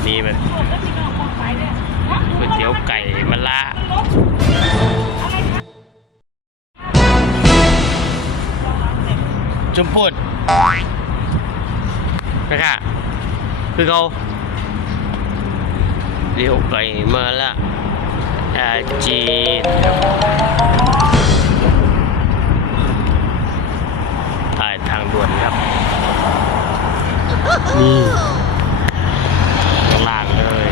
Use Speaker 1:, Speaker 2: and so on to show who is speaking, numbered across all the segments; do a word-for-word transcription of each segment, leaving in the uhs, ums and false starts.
Speaker 1: นี้มันก๋วยเตี๋ยวไก่มะระจุ่มปุ่นนะคะคือเขาเดี๋ยวไก่มาละอาจีนถ่ายทางด่วนครับนี่ลากเลย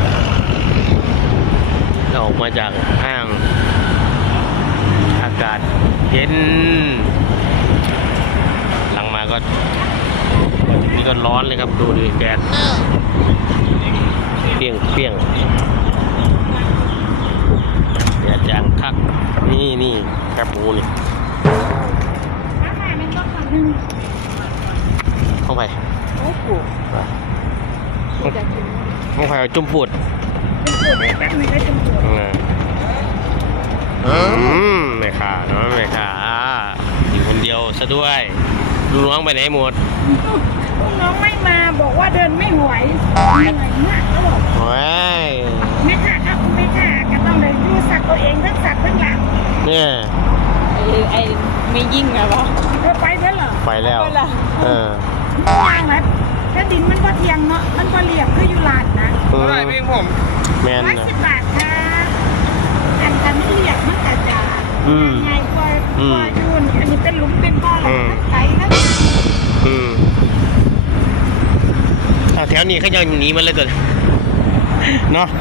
Speaker 1: เราออกมาจากห้างอากาศเย็นหลังมาก็นี่ก็ร้อนเลยครับดูดิแดดเปรี้ยงเปรี้ยงแดดยางคักนี่นี่แคบหมูนี่เข้าไป
Speaker 2: โอ้โห
Speaker 1: เข้าไปจุ่มปวด
Speaker 2: แป๊บนึงก็จุ่มปวด
Speaker 1: อืมไม่ขาดนะไม่ขาดอยู่คนเดียวซะด้วยลูกน้องไปไหนหมด
Speaker 2: ลูกน้องไม่มาบอกว่าเดินไม่ไหวเหนื่อยมากแล้วบอก
Speaker 1: ว้าย
Speaker 2: ไม่ค่ะครับไม่ค่ะก็ต้องเลยดูสักตัวเองทั้งสักทั้งหลัง
Speaker 1: เนี่ย
Speaker 2: ไอ้ไอ้ไม่ยิ่งอะวะเออไปแล้วเหรอ
Speaker 1: ไปแล้วเออ
Speaker 2: ทางนะถ้าดินมันก็เทียงเนาะมันก็เรียบคืออยู่ลานนะ
Speaker 1: เท่าไหร่พี่ผมแมน
Speaker 2: นะสิบบาทค่ะอันอันนี้เรียบมันอาจจะง่ายกว่ากว่ายูนอันนี้เป็นหลุมเป็นบ่อแล้วทั้งไก่ทั้ง
Speaker 1: อืมแถวนี้เขายังหนีมันเลยเกินเนาะ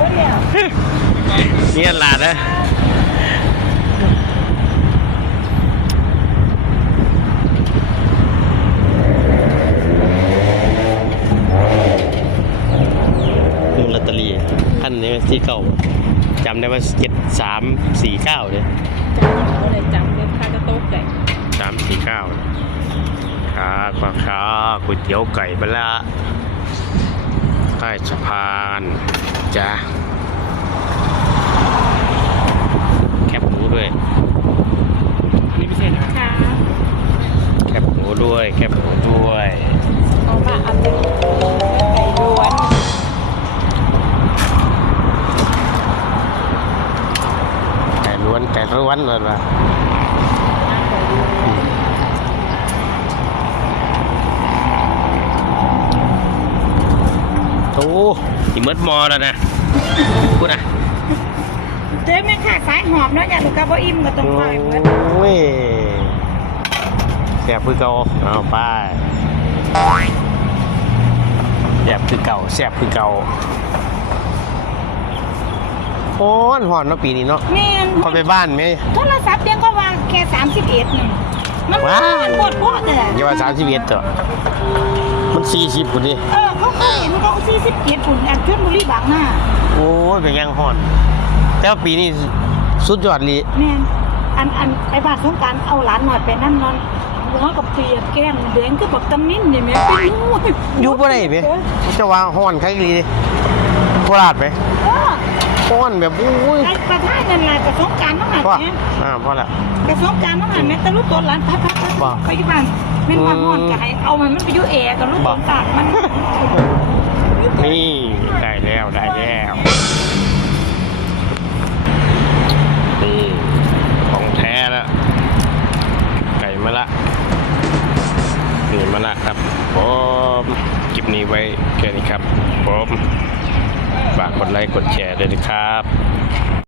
Speaker 1: นี่ตลาดนะลุงลอตเตอรี่ท่านนี้ที่เก่าจำได้ว่าเจ็ดสามสี่เก้าเลย
Speaker 2: จำอะไรจำเนี่ยค่ากระโต๊ะไก่
Speaker 1: สามสี่เก้าขาปลาขาก๋วยเตี๋ยวไก่บะละใต้สะพานจ้าแคบหมูด้วยอันนี้พิเศษนะคะแคบหมูด้วยแคบหมูด้วย
Speaker 2: เอามาอันนึงไก่ล้วน
Speaker 1: ไก่ล้วนไก่ล้วนเลยนะโอ้ยมืดมอแล้วนะพูดนะ
Speaker 2: เจ๊ไม่ค่ะสายหอมเนาะอย่าลูกกระบอกอิ่มก็ต้องไปเพื่อน
Speaker 1: โอ้ยแซ่บคือเก่าเอาไปแซ่บคือเก่าแซ่บคือเก่าโอ้ยหอนเนาะปีนี้เนาะ
Speaker 2: แม่น
Speaker 1: พอไปบ้านไหม
Speaker 2: โทรศัพท์เพียงก็วางแค่สามสิบเอ็ดนึงมันมันปวดปวดเลย
Speaker 1: อย่าว่าสามสิบเอ็ดเถอะมันสี่สิบคนดิ
Speaker 2: เออเขาเคยเห็นเขาสี่สิบเอ็ดคนอันขึ้นบุรีบางหน้า
Speaker 1: โอ้ยเป็นยังหอนแต่ว่าปีนี้สุดยอดเลย
Speaker 2: แม่นอันอันไอ้บ้านสงการเอาหลานหน่อยไปนั่นนอนหัวกับเปียกแก้มแดงก็แบบตำนิ้นนี่แม่เป็น
Speaker 1: อยู่บ่ได้ไหมจะวางหอนใครดีโคราชไหมก้อนแบบอุ้ย
Speaker 2: กระทะนั่นแหละกระสงการต้องหันเนี่ย
Speaker 1: อ่าพอละ
Speaker 2: กระสงการต้องหันแม่ตะลุตัวหลานพัดพัดพัดไปที่บ้านแม่มาหอนกับให้เอามันมันไปยุ่แอร์กับลูกสงการมัน
Speaker 1: นี่ได้แล้วได้แล้วนี่ของแท้แล้วไก่มะละนี่มะละครับผมคลิปนี้ไว้แค่นี้ครับผมฝากกดไลค์กดแชร์ด้วยนะครับ